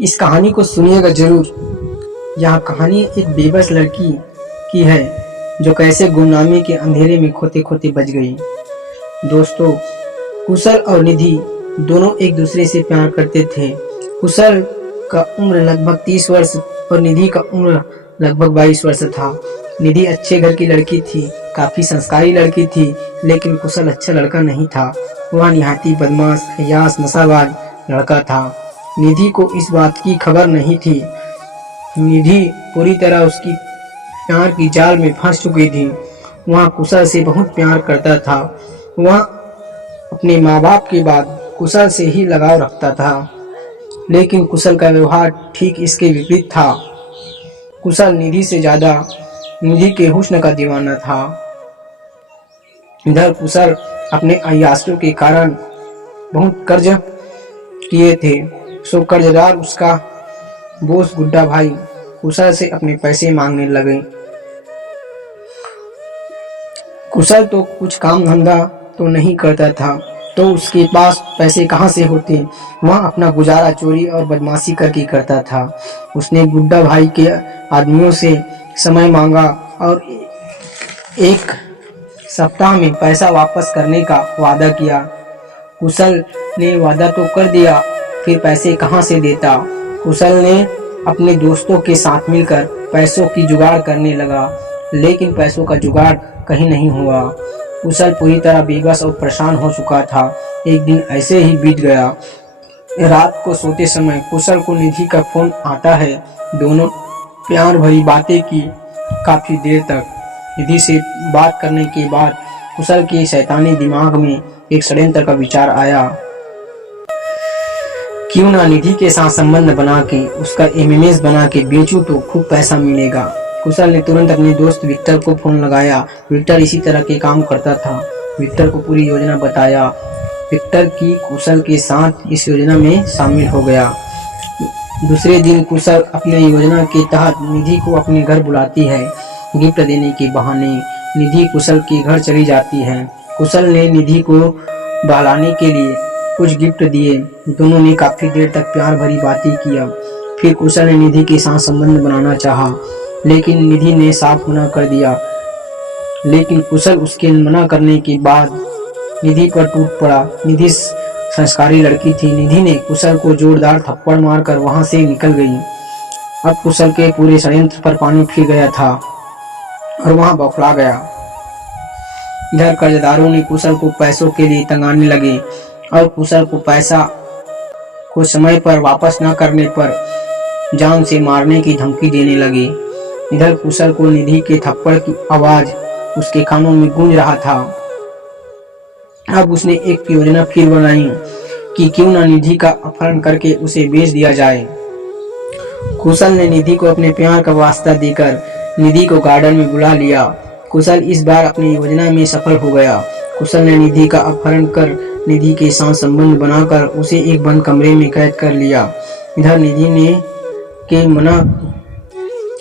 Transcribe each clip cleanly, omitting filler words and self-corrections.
इस कहानी को सुनिएगा जरूर। यह कहानी एक बेबस लड़की की है जो कैसे गुमनामी के अंधेरे में खोते खोते बच गई। दोस्तों, कुशल और निधि दोनों एक दूसरे से प्यार करते थे। कुशल का उम्र लगभग 30 वर्ष और निधि का उम्र लगभग 22 वर्ष था। निधि अच्छे घर की लड़की थी, काफी संस्कारी लड़की थी, लेकिन कुशल अच्छा लड़का नहीं था। वह निहायती बदमाश, अय्याश, नशाबाज लड़का था। निधि को इस बात की खबर नहीं थी। निधि पूरी तरह उसकी प्यार की जाल में फंस चुकी थी। वह कुशल से बहुत प्यार करता था। वह अपने माँ बाप के बाद कुशल से ही लगाव रखता था, लेकिन कुशल का व्यवहार ठीक इसके विपरीत था। कुशल निधि से ज्यादा निधि के हुस्न का दीवाना था। इधर कुशल अपने अय्याशियों के कारण बहुत कर्ज किए थे, सो कर्जदार उसका बोस गुड्डा भाई कुशल से अपने पैसे मांगने लगे। कुशल तो कुछ काम धंधा तो नहीं करता था, तो उसके पास पैसे कहाँ से होते। वह अपना गुजारा चोरी और बदमाशी करके करता था। उसने गुड्डा भाई के आदमियों से समय मांगा और एक सप्ताह में पैसा वापस करने का वादा किया। कुशल ने वादा तो कर दिया, फिर पैसे कहाँ से देता। कुशल ने अपने दोस्तों के साथ मिलकर पैसों की जुगाड़ करने लगा, लेकिन पैसों का जुगाड़ कहीं नहीं हुआ। कुशल पूरी तरह बेबस और परेशान हो चुका था। एक दिन ऐसे ही बीत गया। रात को सोते समय कुशल को निधि का फोन आता है। दोनों प्यार भरी बातें की काफी देर तक। निधि से बात करने के बाद कुशल के शैतानी दिमाग में एक षड्यंत्र का विचार आया। क्यों ना निधि के साथ संबंध बना के उसका एमएमएस बना के बेचूं तो खूब पैसा मिलेगा। कुशल ने तुरंत अपने दोस्त विक्टर को फोन लगाया। विक्टर इसी तरह के काम करता था। विक्टर को पूरी योजना बताया। विक्टर की कुशल के साथ इस योजना में शामिल हो गया। दूसरे दिन कुशल अपनी योजना के तहत निधि को अपने घर बुलाती है। गिफ्ट देने के बहाने निधि कुशल के घर चली जाती है। कुशल ने निधि को बहलाने के लिए कुछ गिफ्ट दिए। दोनों ने काफी देर तक प्यार भरी बातें किया। फिर कुशल ने निधि के साथ संबंध बनाना चाहा, लेकिन निधि ने साफ मना कर दिया। लेकिन कुशल उसके मना करने के बाद निधि पर टूट पड़ा। निधि संस्कारी लड़की थी। निधि ने कुशल को जोरदार थप्पड़ मारकर वहां से निकल गई। अब कुशल के पूरे षड्यंत्र पर पानी फिर गया था और वहां बौखला गया। इधर कर्जदारों ने कुशल को पैसों के लिए तंगाने लगे और कुशल को पैसा को समय पर वापस न करने पर जान से मारने की धमकी देने लगे। इधर कुशल को निधि के थप्पड़ की आवाज उसके कानों में गूंज रहा था। अब उसने एक योजना फिर बनाई कि क्यों न निधि का अपहरण करके उसे बेच दिया जाए। कुशल ने निधि को अपने प्यार का वास्ता देकर निधि को गार्डन में बुला लिया। कुशल इस बार अपनी योजना में सफल हो गया। कुशल ने निधि का अपहरण कर निधि के साथ संबंध बनाकर उसे एक बंद कमरे में कैद कर लिया। इधर निधि ने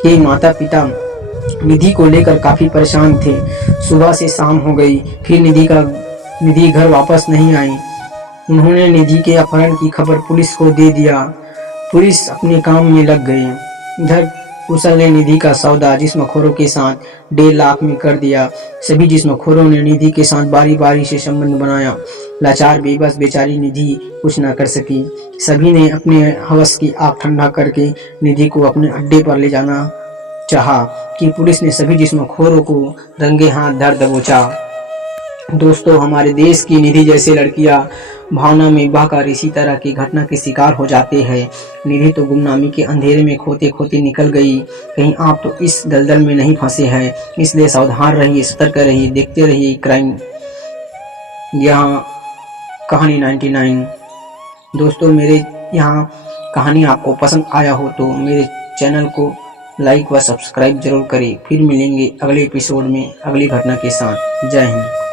के माता पिता निधि को लेकर काफी परेशान थे। सुबह से शाम हो गई, फिर निधि घर वापस नहीं आई। उन्होंने निधि के अपहरण की खबर पुलिस को दे दिया। पुलिस अपने काम में लग गई। इधर कुशल ने निधि का सौदा जिस्मखोरों के साथ 1.5 लाख में कर दिया। सभी जिस्मखोरों ने निधि के साथ बारी बारी से संबंध बनाया। लाचार बेबस बेचारी निधि कुछ न कर सकी। सभी ने अपने हवस की आग ठंडा करके निधि को अपने अड्डे पर ले जाना चाहा कि पुलिस ने सभी जिस्मखोरों को रंगे हाथ धर दबोचा। दोस्तों, हमारे देश की निधि जैसे लड़कियां भावना में बहकर इसी तरह की घटना के शिकार हो जाते हैं। निधि तो गुमनामी के अंधेरे में खोते खोते निकल गई। कहीं आप तो इस दलदल में नहीं फंसे हैं। इसलिए सावधान रहिए, सतर्क रहिए, देखते रहिए क्राइम यहाँ कहानी 99। दोस्तों, मेरे यहाँ कहानी आपको पसंद आया हो तो मेरे चैनल को लाइक व सब्सक्राइब जरूर करें। फिर मिलेंगे अगले एपिसोड में अगली घटना के साथ। जय हिंद।